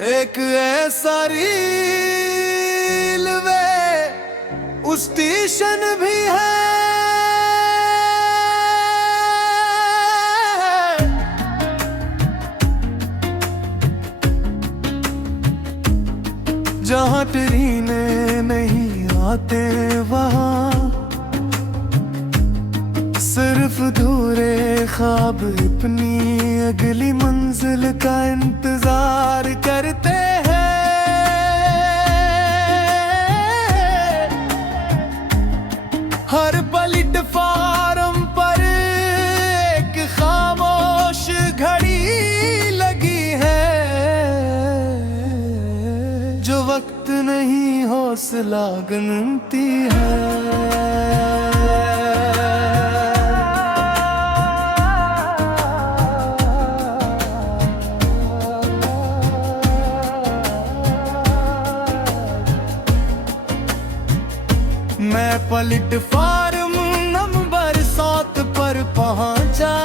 एक ऐसा railway station भी है जहाँ ट्रेनें नहीं आते, वहाँ सिर्फ धूरे ख्वाब अपनी अगली मंजिल का इंतजार करते हैं। हर प्लेटफार्म पर एक खामोश घड़ी लगी है, जो वक्त नहीं हौसला गिनती है। मैं प्लेटफार्म नंबर 7 पर पहुंचा।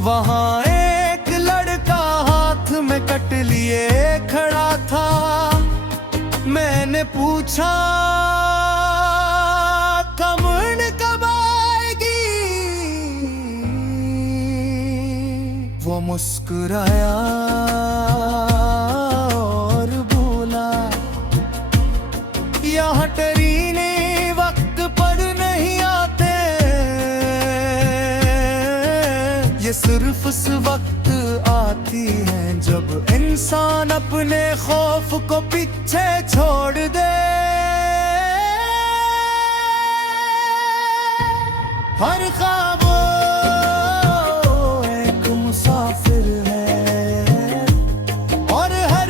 वहां एक लड़का हाथ में कट लिए खड़ा था। मैंने पूछा, कमर कब आएगी? वो मुस्कुराया यहाँ ट्रेनें वक्त पर नहीं आते, ये सिर्फ उस वक्त आती हैं जब इंसान अपने खौफ को पीछे छोड़ दे। हर ख्वाब एक मुसाफिर है और हर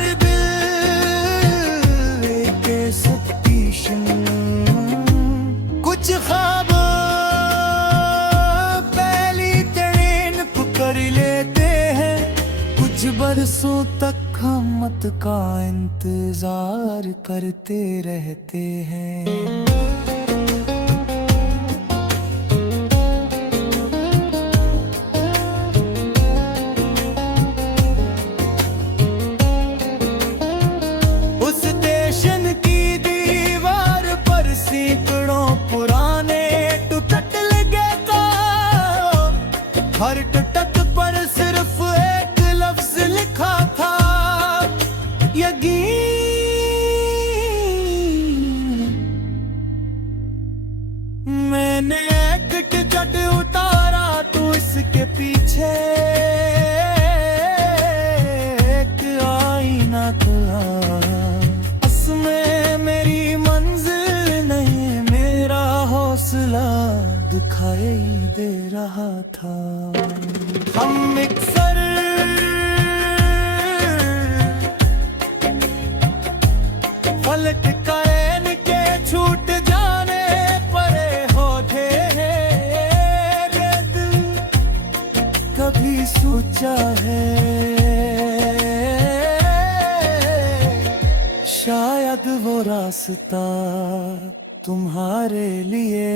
कुछ ख्वाब पहली ट्रेन पकड़ लेते हैं, कुछ बरसों तक क़यामत का इंतजार करते रहते हैं। उस स्टेशन की दीवार पर सैकड़ों पुराने टुकट लगे का, हर टुकट पर सिर्फ एक लफ्ज लिखा था, यकीन। मैंने एक टिकट उतारा तो इसके पीछे एक आईना था। दिखाई दे रहा था। हम मिक्सर पलट कैन के छूट जाने परे होते हैं। कभी सोचा है शायद वो रास्ता तुम्हारे लिए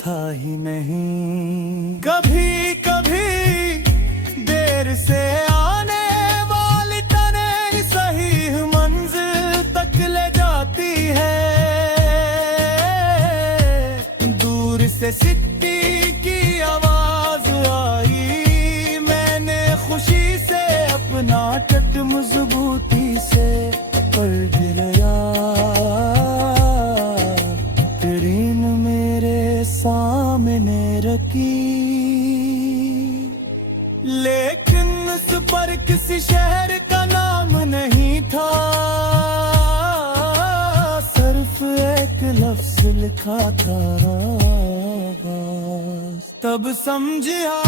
था ही नहीं। कभी कभी देर से आने वाली ट्रेन सही मंजिल तक ले जाती है। दूर से सिटी की आवाज आई, मैंने खुशी से अपना टट मजबूती से पकड़ लिया। सामने रखी, लेकिन उस पर किसी शहर का नाम नहीं था, सिर्फ एक लफ्ज लिखा था। तब समझा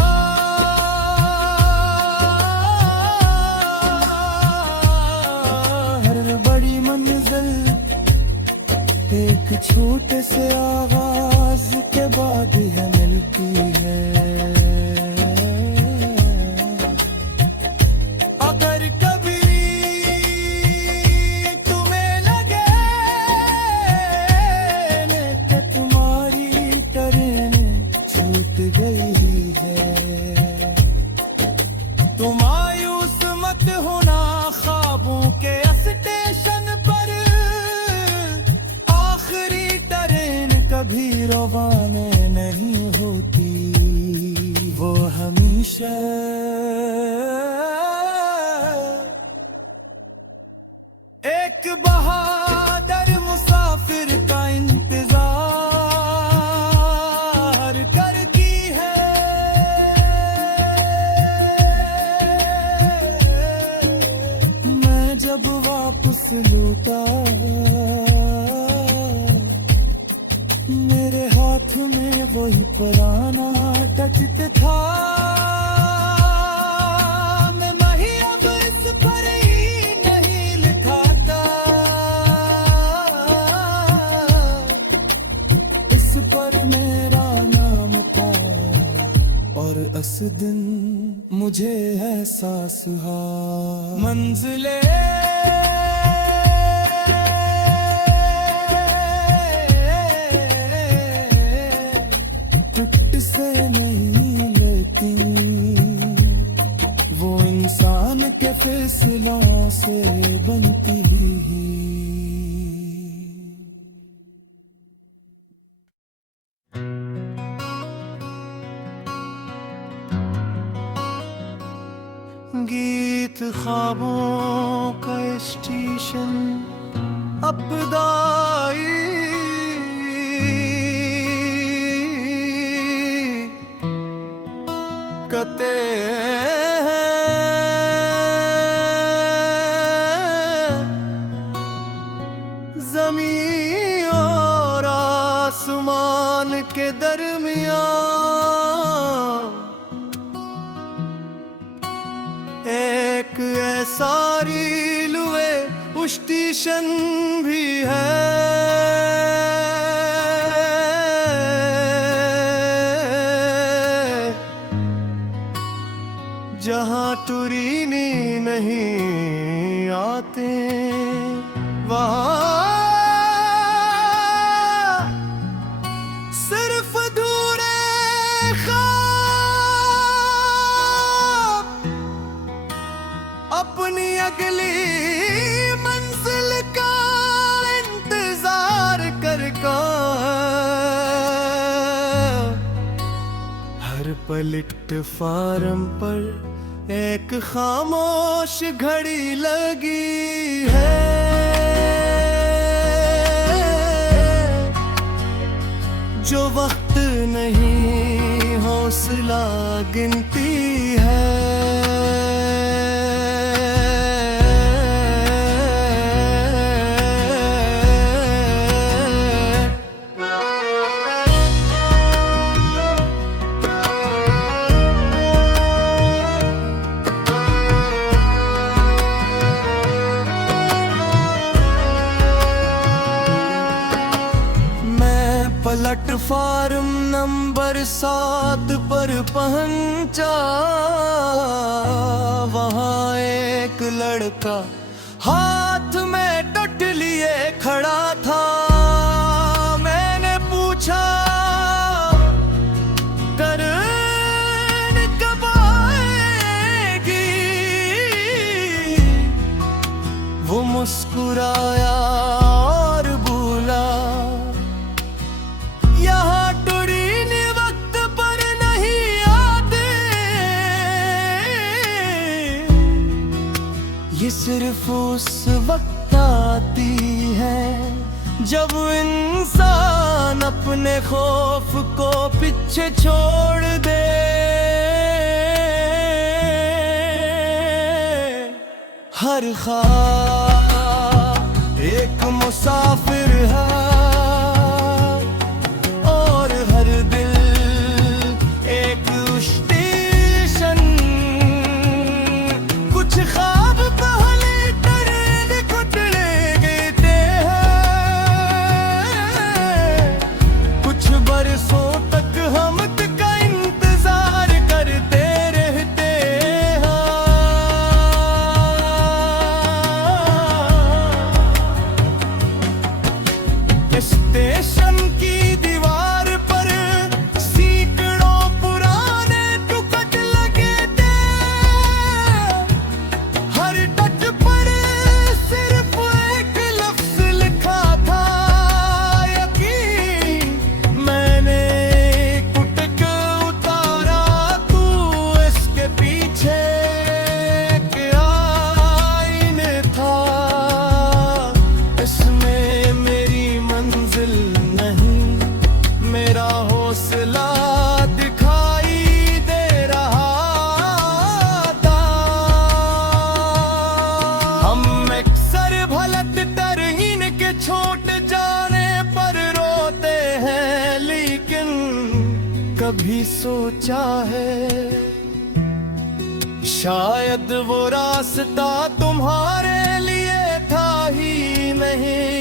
हर बड़ी मंजिल एक छोटे से आवाज के बाद है मिलती है। अगर कभी तुम्हें लगे कि तुम्हारी ट्रेन छूट गई है, तुम मायूस मत होना ख्वाबों के स्टेशन पर, आखिरी ट्रेन कभी रवाना नहीं होती, वो हमेशा एक बहादुर मुसाफिर का इंतजार करती है। मैं जब वापस लौटा मेरे हाथ में वही पुराना टचत था, मैं वही अब इस पर ही नहीं लिखाता, इस पर मेरा नाम था और उस दिन मुझे एहसास हुआ मंजिले से नहीं लेती, वो इंसान के फैसलों से बनती है। गीत ख्वाबों का स्टेशन अब्दाई कते ज़मीन और आसमान के दरमियान एक ऐसा रेलवे स्टेशन भी है, जहाँ टुरीनी नहीं आते, वहाँ सिर्फ अधूरे ख्वाब अपनी अगली मंजिल का इंतजार करका, हर प्लेटफार्म पर एक खामोश घड़ी लगी है, जो वक्त नहीं हौसला गिनती है। प्लेटफार्म नंबर 7 पर पहुंचा, वहाँ एक लड़का हाथ में टट लिए खड़ा था। मैंने पूछा ट्रेन कब आएगी, वो मुस्कुराया और बोला यहाँ ट्रेन वक्त पर नहीं आते, ये सिर्फ उस वक्त आती है जब इंसान अपने खौफ को पीछे छोड़ दे। हर ख्वाब एक मुसाफिर है और हर दिल एक स्टेशन। कुछ ख्वाब पहले ट्रेन को देते हैं, कुछ बरसों तक हम का इंतजार करते रहते हैं। है। शायद वो रास्ता तुम्हारे लिए था ही नहीं।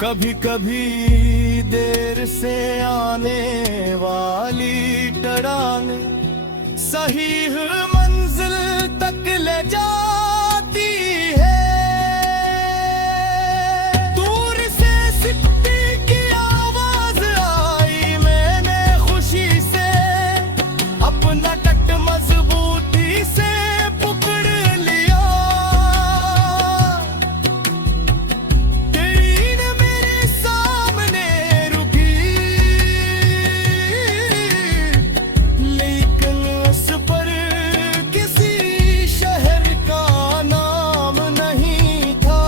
कभी कभी देर से आने वाली टड़ान सही मंजिल तक ले जाती है। दूर से सिक्के की आवाज आई, मैंने खुशी से अपना टट मजबूती से पकड़ लिया। ट्रेन मेरे सामने रुकी, लेकिन उस पर किसी शहर का नाम नहीं था।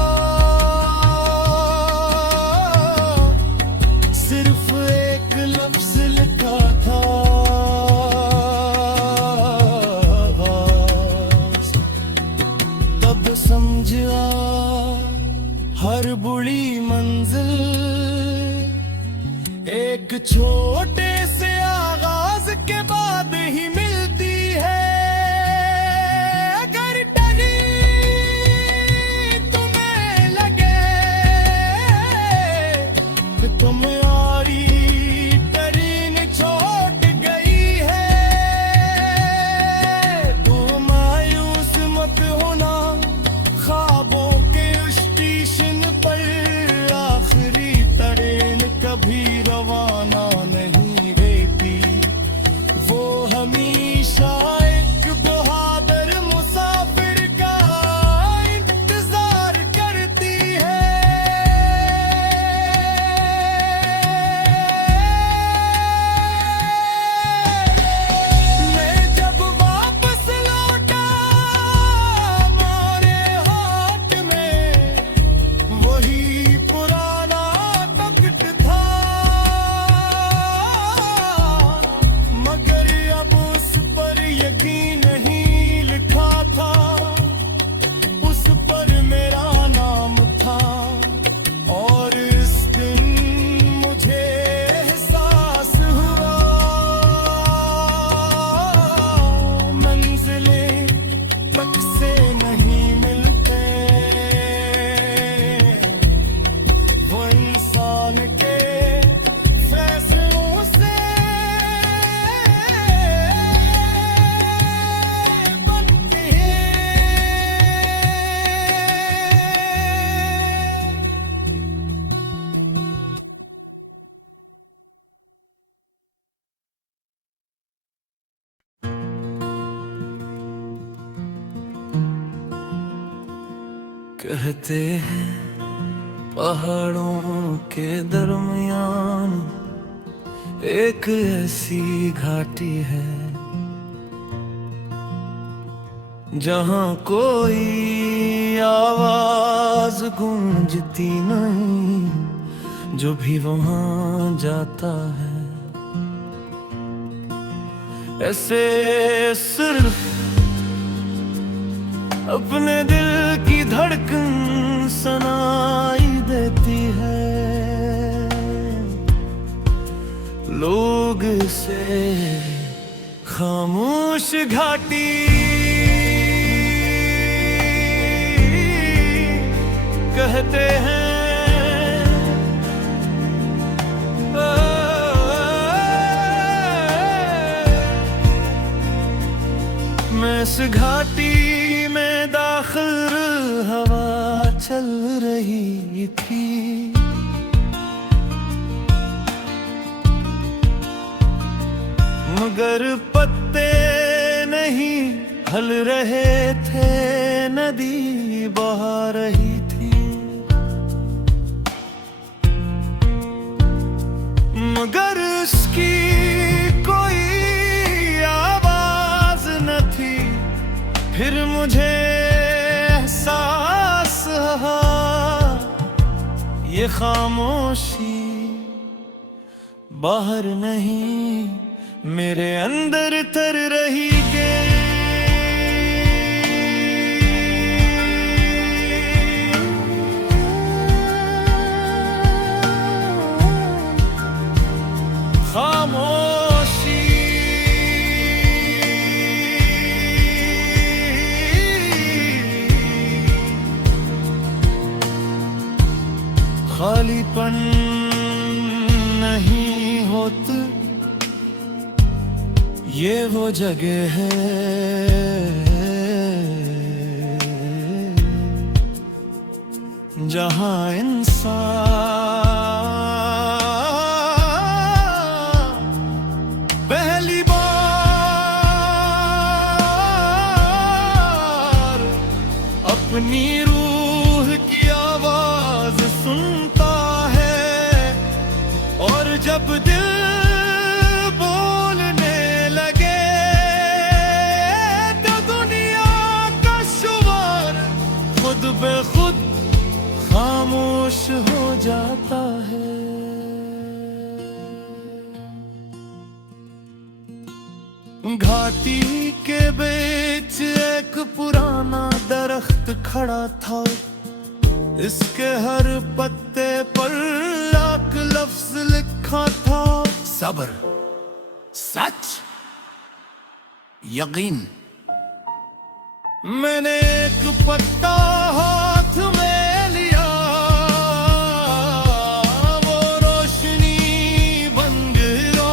सिर्फ एक लफ्ज लिखा था, तब समझा हर बुरी मंजिल एक छोटे से आगाज के बाद ही मिलती है। अगर डरी तुम्हें लगे तुम्हारी ट्रेन छूट गई है, तो मायूस मत होना। ख्वाबों के स्टेशन पर आखिरी ट्रेन कभी रवाना नहीं रहती। वो हमेशा एक बहादुर मुसाफिर का इंतजार करती है। मैं जब वापस लौटा, हमारे हाथ में वही पुराना तख्त था, मगर अब उस पर यकीन नहीं लिखा था। उस पर मेरा नाम था, और इस दिन मुझे एहसास हुआ मंजिलें तक से नहीं मिलते। वो इंसान के फैसलों से बनते हैं। कहते हैं पहाड़ों के दरमियान एक ऐसी घाटी है, जहां कोई आवाज गूंजती नहीं, जो भी वहां जाता है। ऐसे सिर्फ अपने दिल की धड़कन सुनाई देती है। लोग से खामोश घाटी कहते हैं। मैं इस घाटी में दाखिल हवा चल रही थी, मगर पत्ते नहीं हल रहे थे, नदी बहा रही थी। मगर उसकी कोई आवाज न थी। फिर मुझे एहसास हुआ ये खामोशी बाहर नहीं मेरे अंदर तर रही के। खामोशी ये वो जगह है जहां इंसान पहली बार अपनी रूह की आवाज सुनता है। और जब दिल बोलने लगे तो दुनिया का शुमार खुद बे खुद खामोश हो जाता है। घाटी के बीच एक पुराना दरख्त खड़ा था। इसके हर पत्ते पर लाख लफ्ज लिखा था। सब्र, सच, यकीन। मैंने एक पत्ता हाथ में लिया, वो रोशनी बन गया।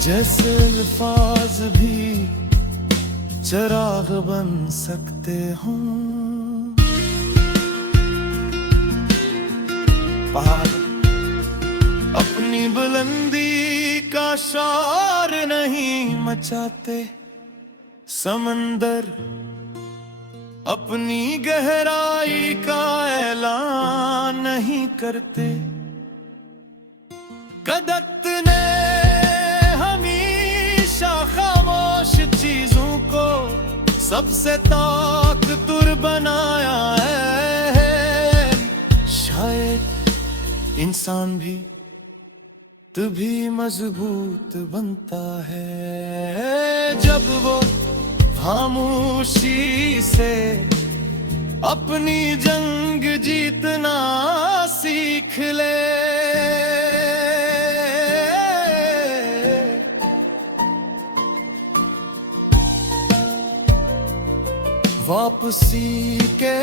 जैसे अल्फाज भी चिराग बन सकते हों। पहाड़ अपनी बुलंदी का शार नहीं मचाते। समंदर अपनी गहराई का ऐलान नहीं करते। कदत ने हमेशा खामोश चीजों को सबसे ताकतवर बनाया है। शायद इंसान भी तभी मजबूत बनता है जब वो खामोशी से अपनी जंग जीतना सीख ले। वापसी के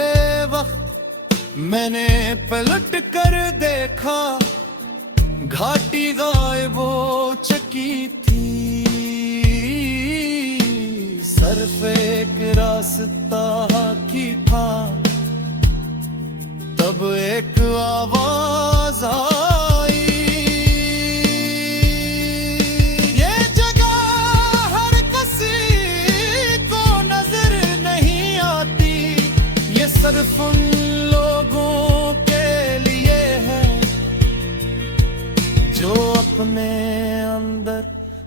वक्त मैंने पलट कर देखा, घाटी गायब हो चुकी थी। सिर्फ एक रास्ता बाकी था। तब एक आवाज आई, ये जगह हर किसी को नजर नहीं आती। ये सिर्फ उन लोगों के लिए है जो अपने अंदर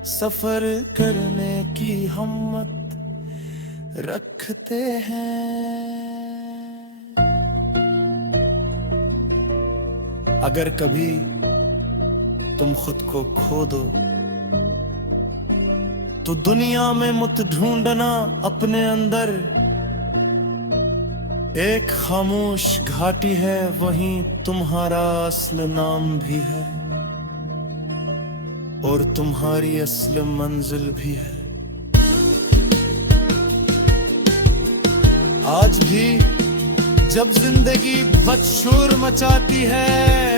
सफर करने की हिम्मत रखते हैं। अगर कभी तुम खुद को खो दो तो दुनिया में मत ढूंढना अपने अंदर। एक खामोश घाटी है, वहीं तुम्हारा असल नाम भी है और तुम्हारी असल मंजिल भी है। आज भी जब जिंदगी बदशोर मचाती है,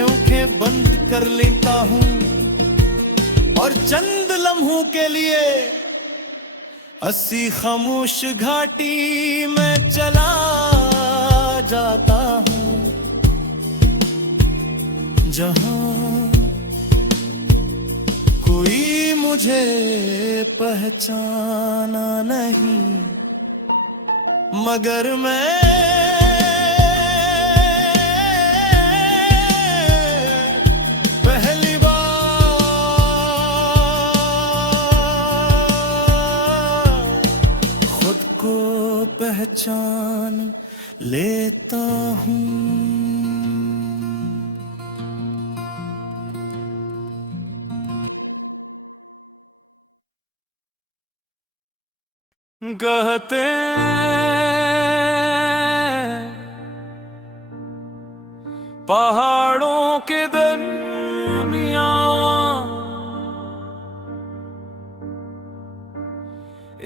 आंखें बंद कर लेता हूँ और चंद लम्हों के लिए अस्सी खामोश घाटी में चला जाता हूँ, जहाँ कोई मुझे पहचाना नहीं, मगर मैं पहली बार खुद को पहचान लेता हूँ। कहते पहाड़ों के दरमियान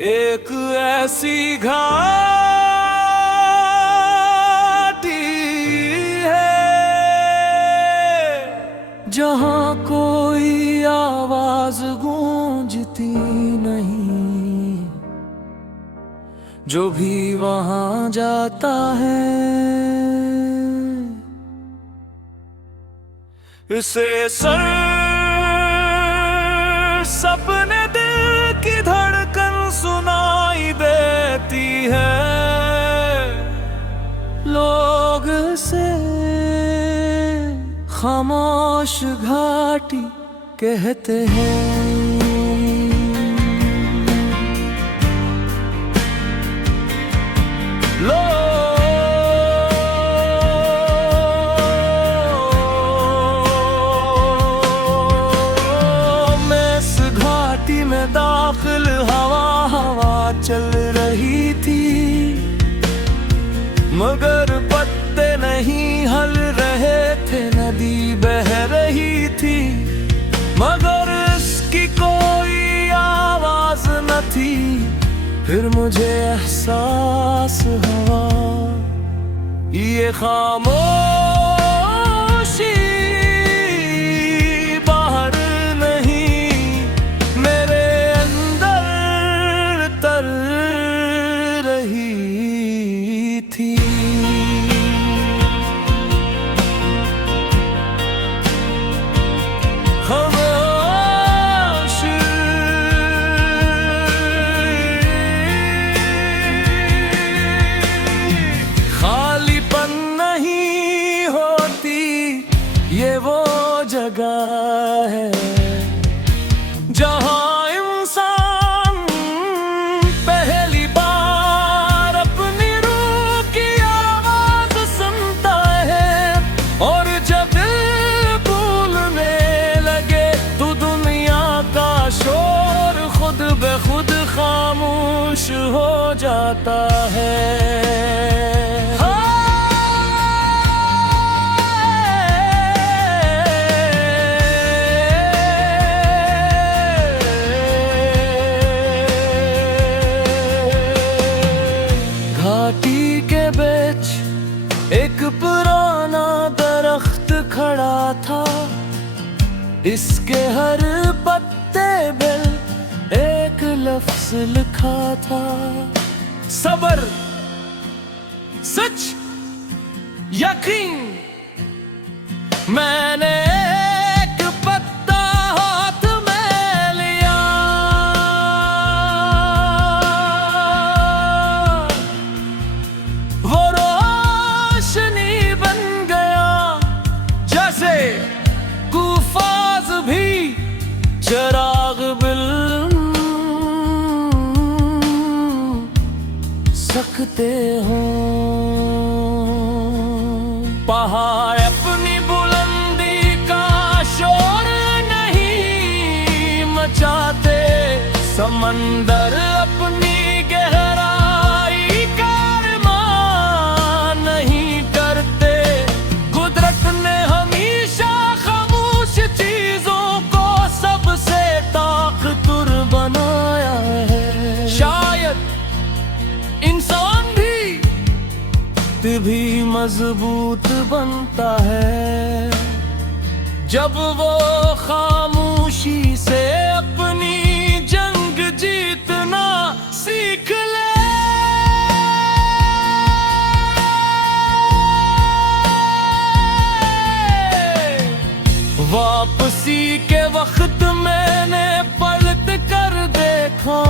एक ऐसी घाटी है जहां कोई आवाज आवाज गूंजती नहीं। जो भी वहां जाता है इसे सपने दिल की धड़कन सुनाई देती है। लोग से खामोश घाटी कहते हैं। मैं इस घाटी में दाखिल हवा चल रही थी, मगर पत्ते नहीं हल रहे थे। नदी बह रही थी मगर इसकी कोई आवाज न थी। फिर मुझे एहसास हुआ ये खामोशी बाहर नहीं, मेरे अंदर तर रही थी। खालीपन नहीं होती ये वो जगह है जहाँ इंसान पहली बार अपनी रूह की आवाज सुनता है। और जब दिल भूलने लगे तो दुनिया का शोर खुद ब खुद खामोश हो जाता है। घाटी के बीच एक पुराना दरख्त खड़ा था, इसके हर पत्ते पर एक लफ्ज लिखा था। सब्र, सच, यकीन। मैंने एक पत्ता हाथ में लिया, वो रोशनी बन गया जैसे कुफाज भी चिराग बिल सकते हो। पहाड़ अपनी बुलंदी का शोर नहीं मचाते, समंदर अपनी गहराई का अरमान नहीं करते। कुदरत ने हमेशा खामोश चीजों को सबसे ताकतवर बनाया है। शायद इंसान भी मजबूत बनता है जब वो खामोशी से अपनी जंग जीतना सीख ले। वापसी के वक्त मैंने पलट कर देखा,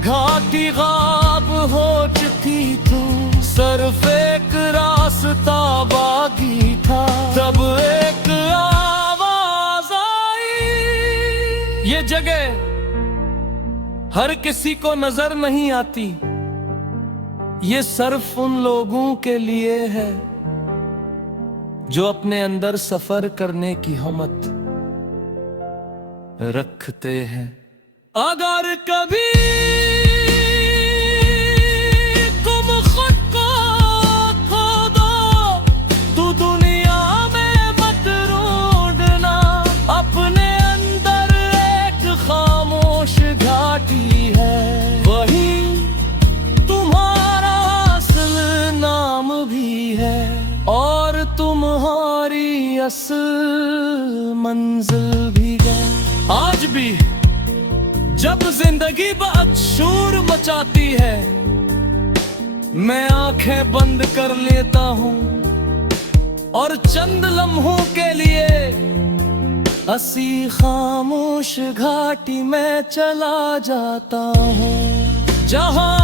घाटी गायब हो चुकी थी, सिर्फ एक रास्ता बाकी था। तब एक आवाज आई, ये जगह हर किसी को नजर नहीं आती, ये सिर्फ उन लोगों के लिए है जो अपने अंदर सफर करने की हिम्मत रखते हैं। अगर कभी तुम्हारी असल मंजिल भी है। आज भी जब जिंदगी बहुत शोर मचाती है, मैं आंखें बंद कर लेता हूँ और चंद लम्हों के लिए हंसी खामोश घाटी में चला जाता हूँ, जहाँ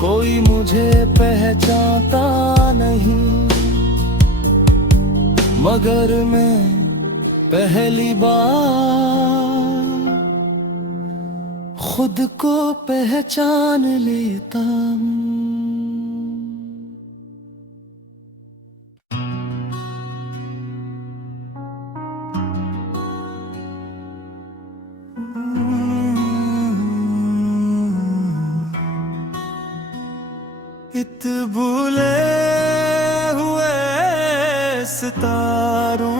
कोई मुझे पहचानता नहीं, मगर मैं पहली बार खुद को पहचान लेता हूँ। इत भूले हुए सितारों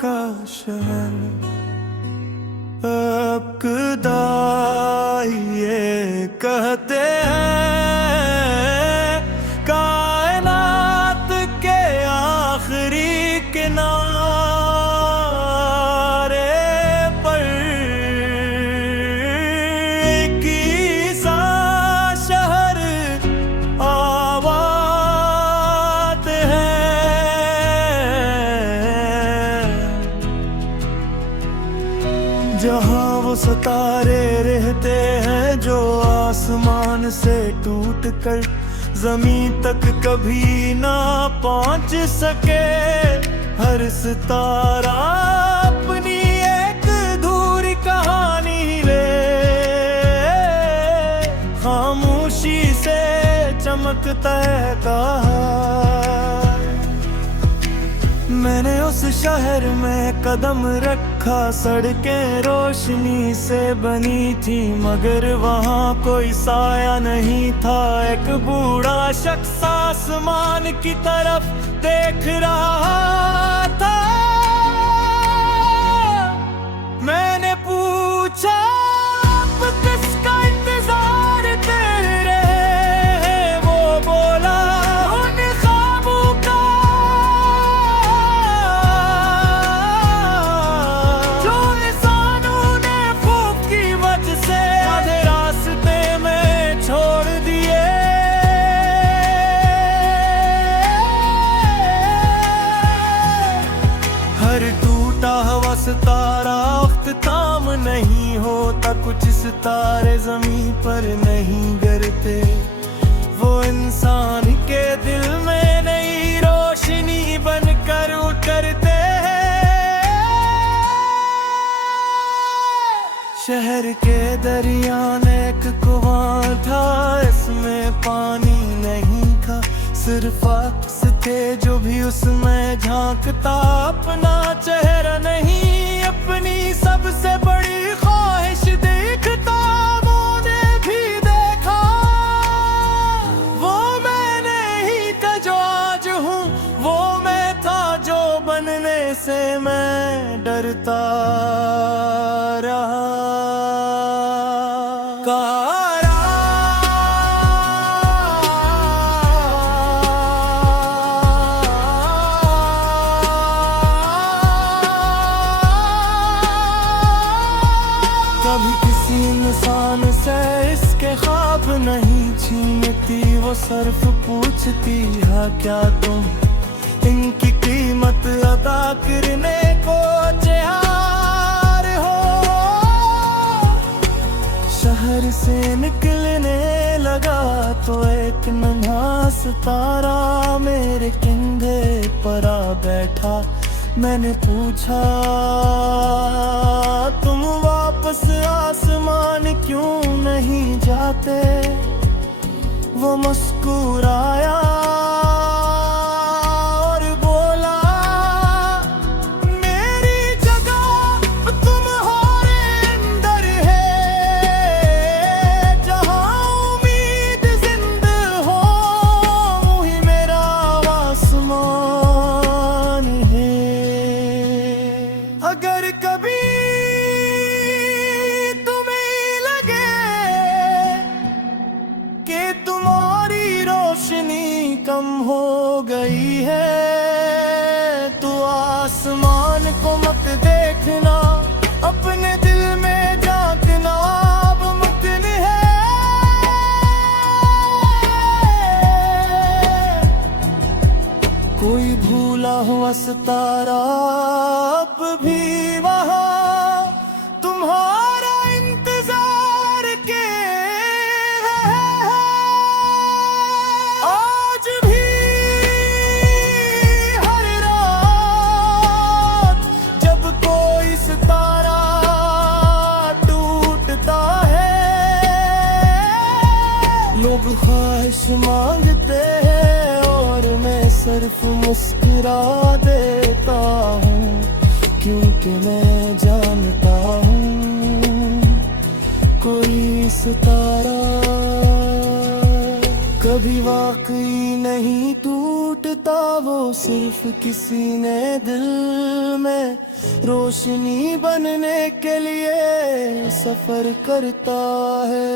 का शहर अब्कदा ये कहते हैं, कायनात के आखिरी किनारे पर एक ही सा शहर आबाद है, जहाँ वो सितारे रहते हैं जो आसमान से टूट कर जमीन तक कभी ना पहुंच सके। हर सितारा अपनी एक अधूरी कहानी ले खामोशी से चमकता है कहा। मैंने उस शहर में कदम रखा, सड़कें रोशनी से बनी थी, मगर वहाँ कोई साया नहीं था। एक बूढ़ा शख्स आसमान की तरफ देख रहा था। मैंने पूछा, अब किसका इंतजार कर रहे हैं? वो बोला, उन ख्वाबों का जो इंसानों ने खूब की वजह से आधे रास्ते में छोड़ दिए। हर टूटा हुआ सितारा वक्त थाम नहीं होता, कुछ सितारे जमीन पर नहीं गिरते, वो इंसान के दिल में नई रोशनी बनकर उतरते हैं। शहर के दरिया ने एक कुआं था, इसमें पानी नहीं था, सिर्फ अक्स थे जो भी उसमें झांकता। अपना चेहरा नहीं, अपनी सबसे बड़ी ख्वाहिश देखता। मैंने भी देखा, वो मैं नहीं था जो आज हूँ, वो मैं था जो बनने से मैं डरता रहा। कभी किसी इंसान से इसके ख्वाब नहीं छीनती, वो सिर्फ पूछती है क्या तुम इनकी कीमत अदा करने को तैयार हो। शहर से निकलने लगा तो एक नन्हा सितारा मेरे कंधे पर आ बैठा। मैंने पूछा, तुम वापस आसमान क्यों नहीं जाते? वो मुस्कुराया और बोला, मेरी जगह तुम्हारे अंदर है, जहाँ उम्मीद जिंदा हो वही मेरा आसमान है। अगर कभी तुम्हें लगे कि तुम्हारी को मत देखना, अपने दिल में झांकना अब मुमकिन है। कोई भूला हुआ सितारा अब भी वहाँ तुम्हारा इंतजार के रहे हैं। आज भी हर रात जब कोई सितारा टूटता है, लोग ख्वाहिश मांगते हैं और मैं सिर्फ मुस्कुरा देता हूँ, क्योंकि मैं जानता हूँ कोई सितारा कभी वाकई नहीं टूटता, वो सिर्फ किसी ने दिल में रोशनी बनने के लिए सफर करता है।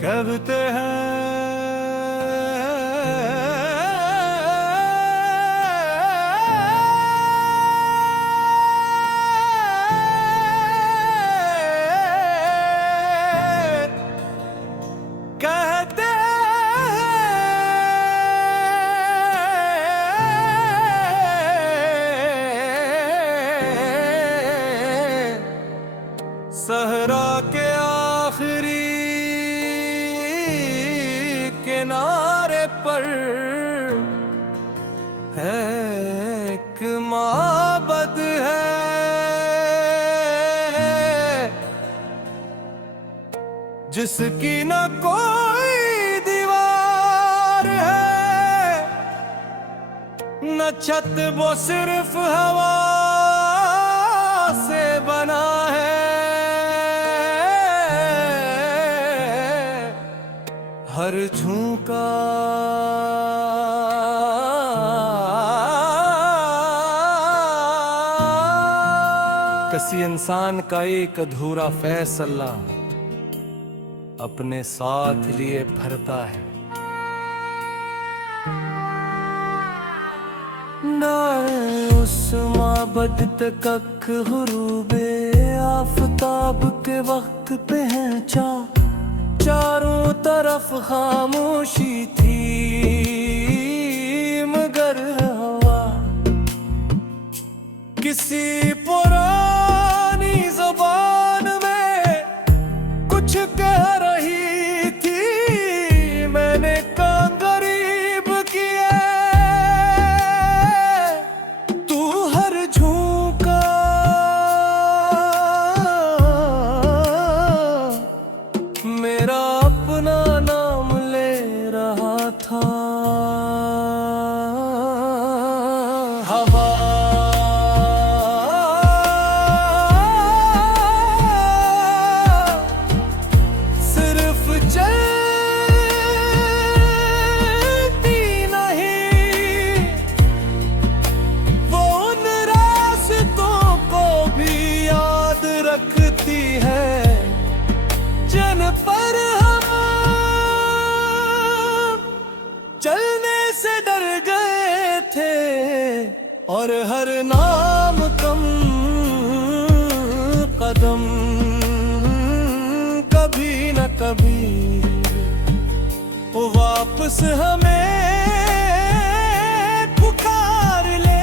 कहते सहरा के आखिरी किनारे पर है एक माबद है, जिसकी न कोई दीवार है न छत, वो सिर्फ हवा से बना है। हर झोंका किसी इंसान का एक अधूरा फैसला अपने साथ लिए भरता है। ना उस माबद तक अख हुरूबे आफताब के वक्त पहुंचा, चारों तरफ खामोशी थी मगर हवा किसी पुरानी ज़बान में कुछ कह रही थी। मैंने कान गरीब किए, तू हर झोंका मेरा अपना नाम ले रहा था। हवा सिर्फ चलती नहीं, वो उन रास्तों को भी याद रखती है जिन पर हम चलने से डर गए थे, और हर नाम कम कदम कभी न कभी वो वापस हमें पुकार ले।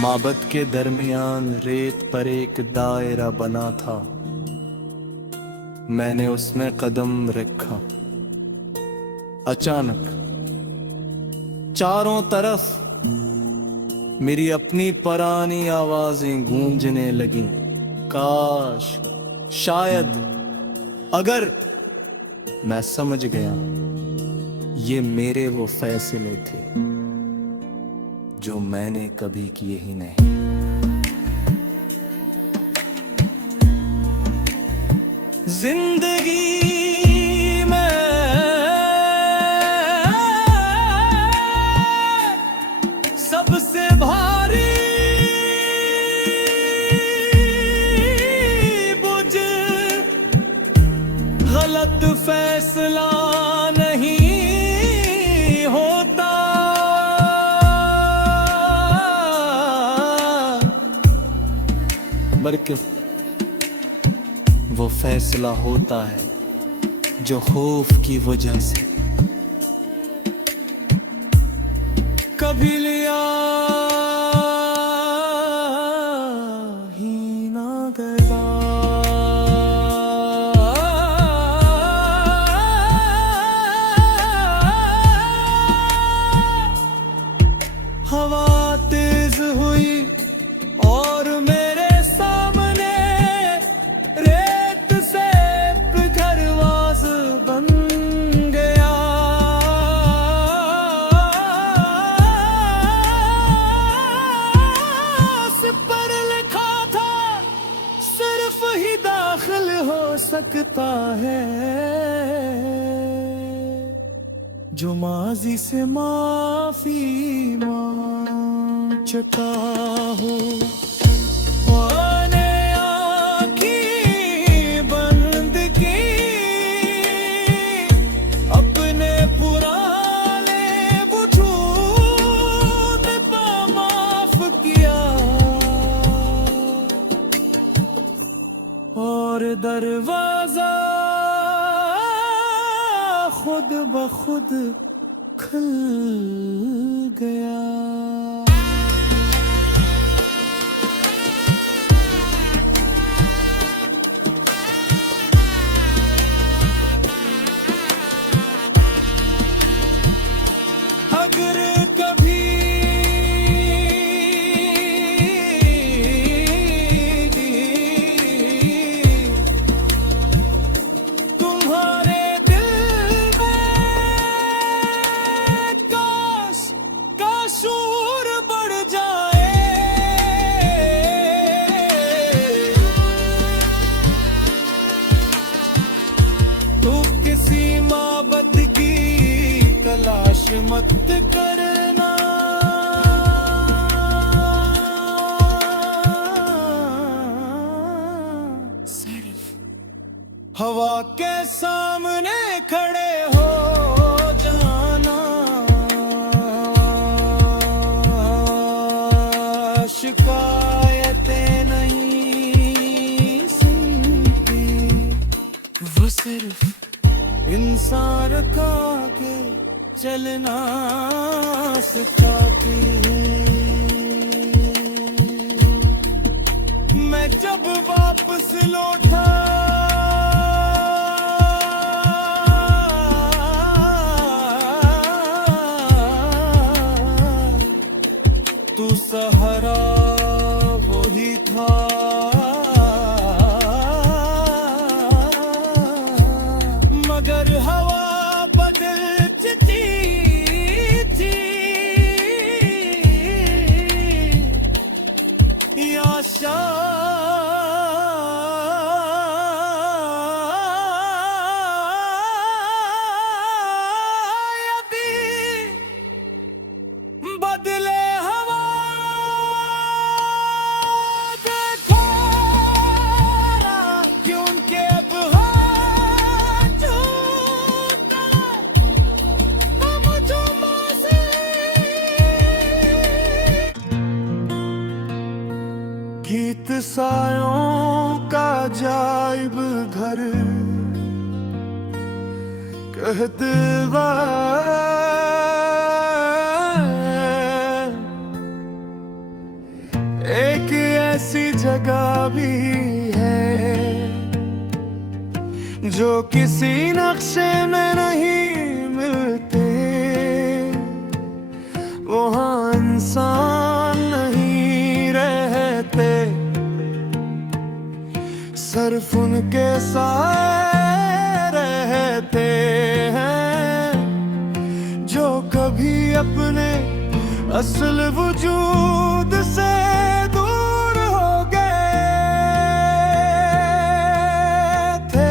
माबद के दरमियान रेत पर एक दायरा बना था, मैंने उसमें कदम रखा। अचानक चारों तरफ मेरी अपनी पुरानी आवाजें गूंजने लगीं। काश, शायद, अगर मैं समझ गया ये मेरे वो फैसले थे जो मैंने कभी किए ही नहीं। जिंदगी में सबसे भारी बुझ गलत फैसला नहीं होता, बल्कि वो फैसला होता है जो खौफ की वजह से कभी लिया ही ना गया। हवा तेज हुई और मेरे सामने रेत से घरवास बन गया। उस पर लिखा था सिर्फ ही दाखिल हो सकता है जो माजी से माफी मांग चुका हो। मैंने आँखें बंद की, अपने पुराने वजूद को माफ किया और दरवाजा खुद ब खुद खुल गया। अगर कभी तुम्हारे दिल में काश का शूर बढ़ जाए, तो किसी माबद की तलाश मत करना। सिर्फ हवा के सामने खड़े हो जाना, शिकायतें नहीं सुनती, वो सिर्फ इंसान का के चलना सिखाती है। मैं जब वापस लौटा तू सहारा वही था, मगर हवा बदल चुकी थी। या शायद बदले हवा, देखो ना क्यों के अब हाथ झूठा हम जुम्मा से। गीत सायों का जाइब घर कहते एक ऐसी जगह भी है जो किसी नक्शे में नहीं मिलते, वहाँ इंसान नहीं रहते, सिर्फ उनके साए रहते हैं जो कभी अपने असल वजूद से दूर हो गए थे।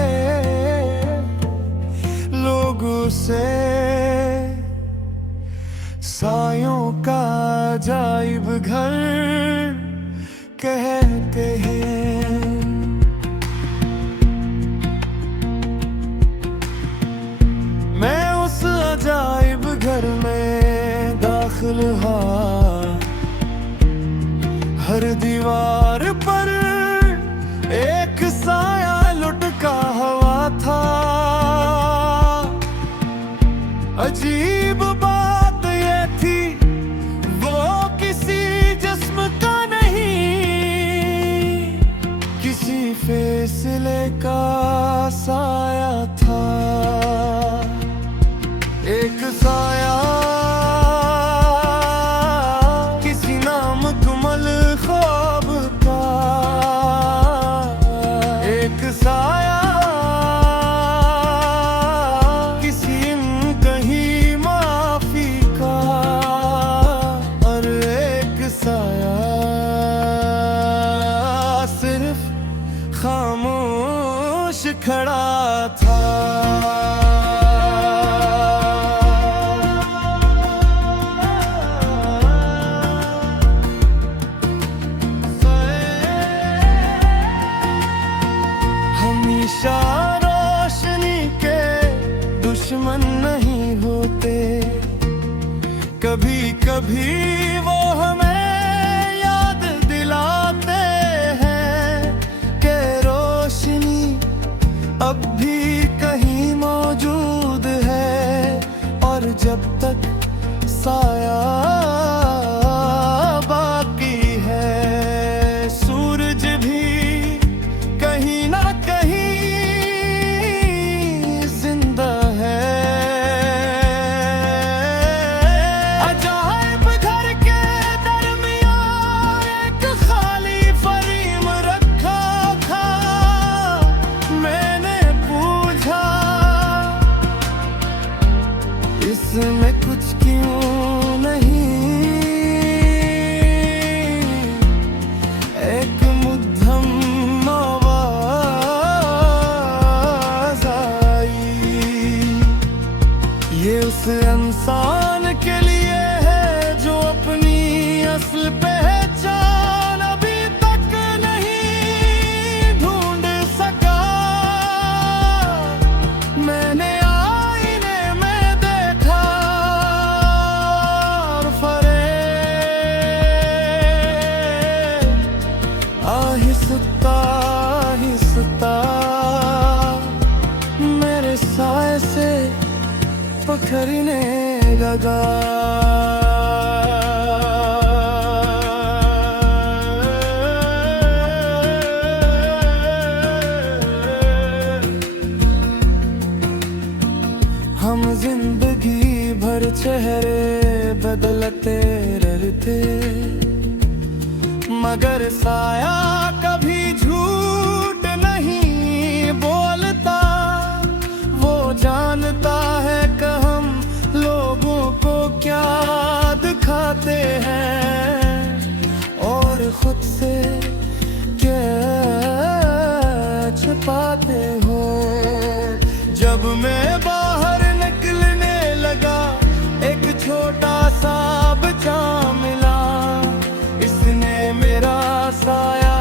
सिले का साया था, एक साया किसी नामुकम्मल ख्वाब का, एक साया किसी कहीं माफी का, और एक साया सिर्फ खामोश खड़ा था। हमेशा रोशनी के दुश्मन नहीं होते, कभी कभी वो हमें याद दिलाते हैं कि रोशनी अब भी कहीं मौजूद है, और जब तक साया बाकी है, सूरज भी कहीं ना कहीं जिंदा है। अजायब घर के दरमियान एक खाली फरीम रखा था, मैंने पूछा इसमें कुछ क्यों नहीं, एक मुद्दम आवाज आई, ये उस इंसान के लिए है जो अपनी असल पहचान अभी तक नहीं ढूंढ सका। मैंने आईने में देखा और आहिस्ता आहिस्ता मेरे साए से पकड़ने लगा। हम जिंदगी भर चेहरे बदलते रहते, मगर साया कभी झूठ नहीं बोलता, वो जानता है कि हम लोगों को क्या दिखाते हैं और खुद से क्या छुपाते हो। जब मैं बाहर निकलने लगा, एक छोटा सा बच्चा मिला, इसने मेरा साया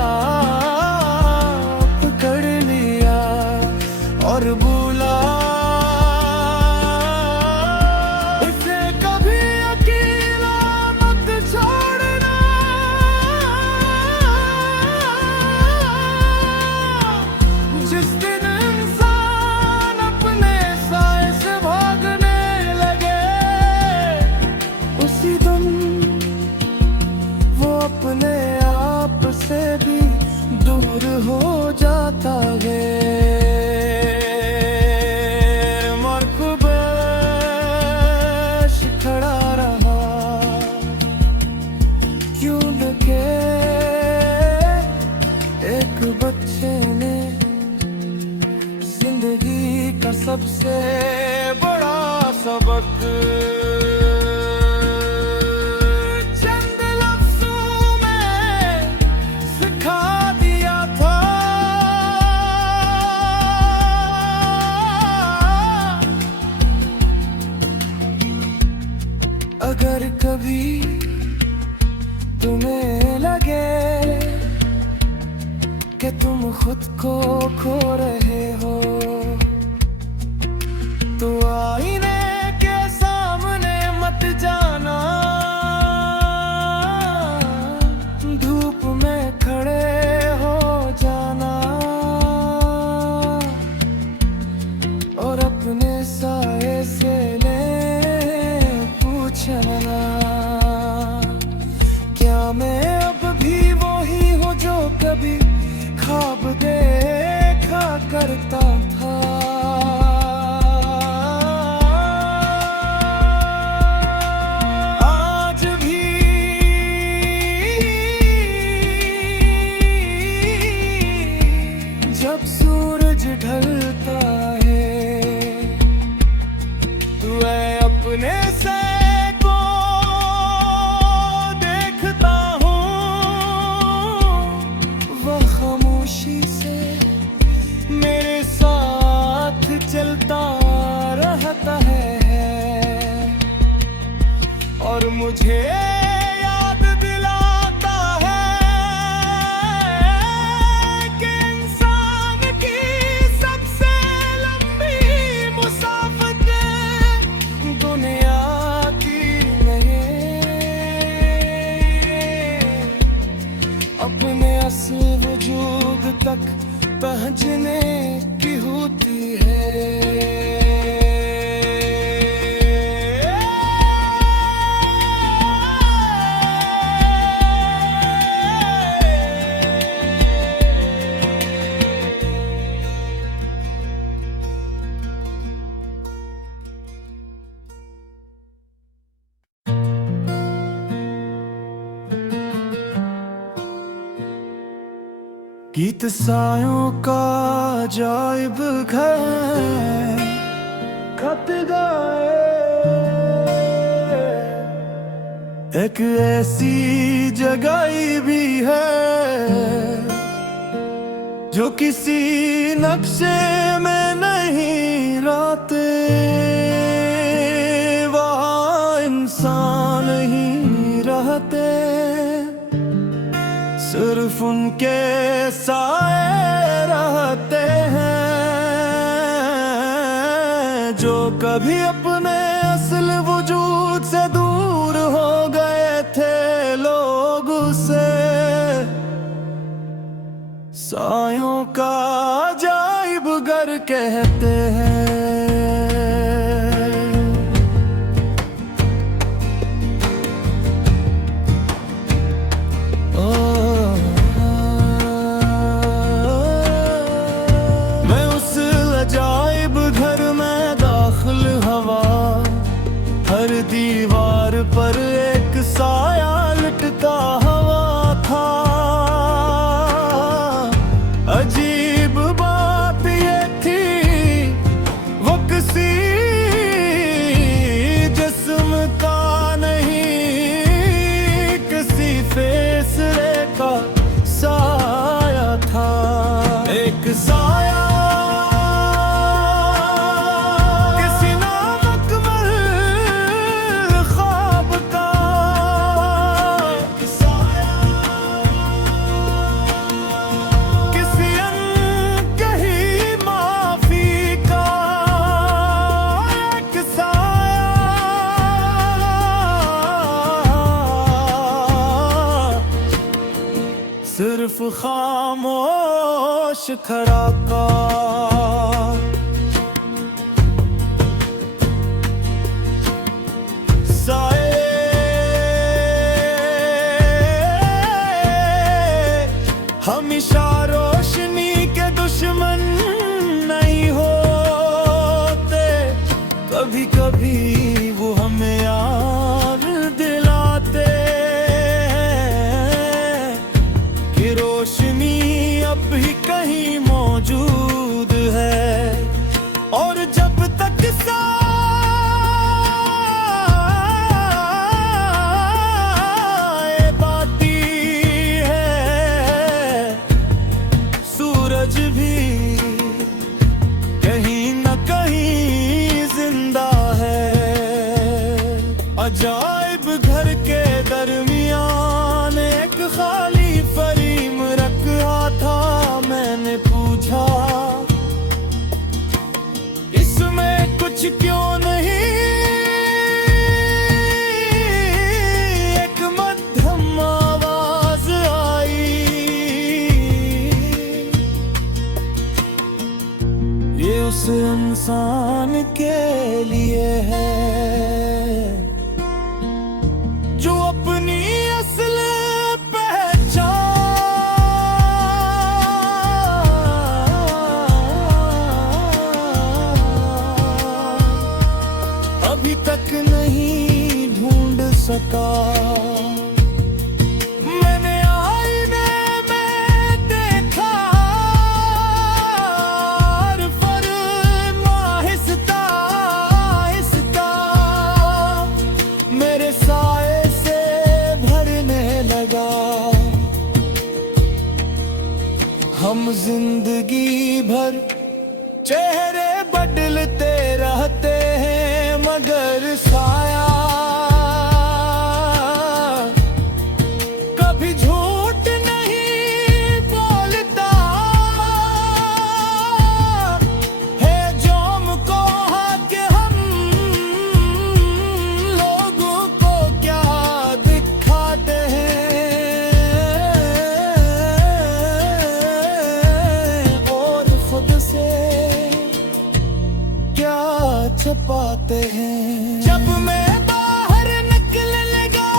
पकड़ लिया और बोला इसे कभी अकेला मत छोड़ना, जिस दिन इंसान अपने साए से भागने लगे, उसी दिन वो अपने आप से भी दूर हो जाता है। मरकुबश खड़ा रहा, क्यों न के एक बच्चे ने जिंदगी का सबसे बड़ा सबक अगर कभी तुम्हें लगे कि तुम खुद को खो रहे हो, तो आईने के सामने करता था। आज भी जब सूरज ढलता है तो मैं अपने से को देखता हूँ, वह खामोशी से मेरे साथ चलता रहता है और मुझे याद दिलाता है कि इंसान की सबसे लंबी मुसाफिर दुनिया की नहीं, अपने असल वजूद तक पहुंचने की होती है। गीत सायों का अजायब घर है, खत गाए एक ऐसी जगह भी है जो किसी नक्शे में नहीं रहते, वहाँ इंसान ही रहते, सिर्फ उनके साए रहते हैं जो कभी अपने असल वजूद से दूर हो गए थे लोग से। सायों का अजाइब घर कहते हैं। हर दीवार पर एक साया लटका हुआ था, अजीब बात ये थी वो किसी जिस्म का नहीं, किसी फैसले का साया था। एक साया सिर्फ खामोश खड़ा का साए हमेशा रोशनी के दुश्मन नहीं होते, कभी कभी वो हमें याद दिलाते रोशनी अब भी कहीं मौजूद है, और जब तक साए बाती है, सूरज भी कहीं न कहीं जिंदा है। अजाइब घर के दरमियान एक खाली फरीम रखा था, मैंने पूछा इसमें कुछ क्यों नहीं, एक मध्यम आवाज आई, ये उस इंसान के लिए है जो अपनी असल पहचान सका। मैंने आईने में देखा हर फर्म आहिस्ता आहिस्ता मेरे साए से भरने लगा। हम जिंदगी भर चेहरे बदलते रहते हैं मगर साया कभी झूठ नहीं बोलता है। जोम को के हम लोगों को क्या दिखाते हैं और खुद से क्या छुपाते हैं। जब मैं बाहर निकलने लगा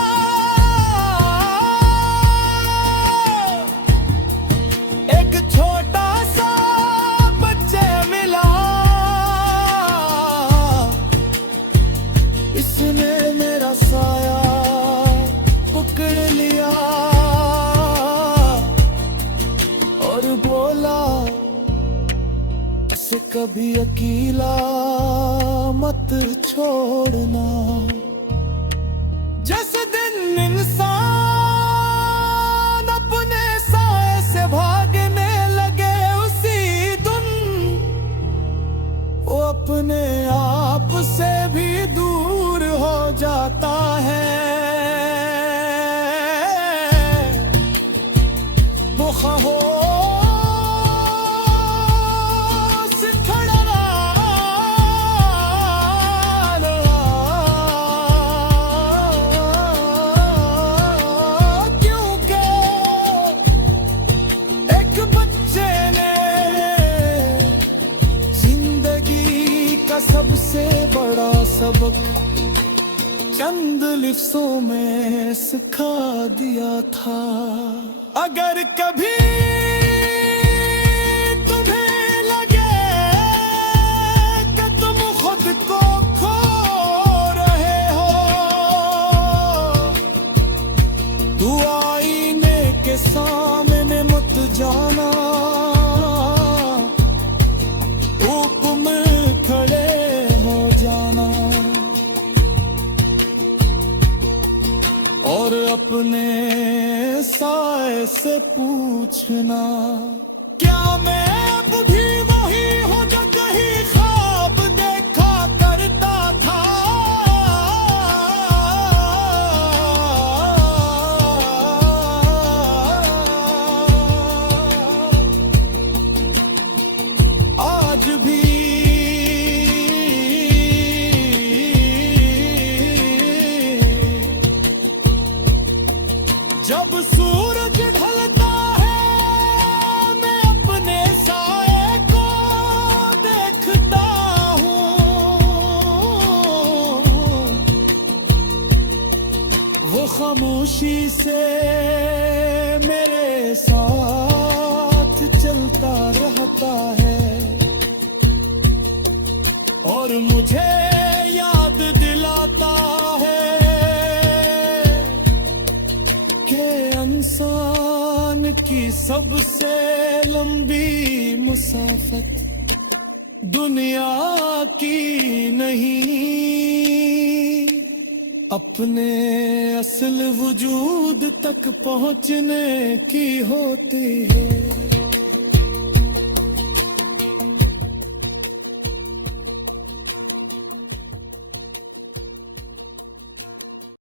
एक छोटा सा बच्चे मिला। इसने मेरा साया पकड़ लिया और बोला से कभी अकेला मत छोड़ना। जिस दिन इंसान अपने साए से भागने लगे उसी दिन वो अपने आप से भी दूर हो जाता है। वो हो सबसे बड़ा सबक चंद लिफ्ज़ों में सिखा दिया था। अगर कभी तुम्हें लगे कि तुम खुद को खो रहे हो तो आईने के सामने मत जाना। और अपने साए से पूछना क्या मैं अब भी वही हूँ जो कहीं ख्वाब देखा करता था। आज भी जब सूरज ढलता है मैं अपने साए को देखता हूँ। वो खामोशी से मेरे साथ चलता रहता है और मुझे याद दिलाता है इंसान की सबसे लंबी मुसाफत दुनिया की नहीं अपने असल वजूद तक पहुंचने की होती है।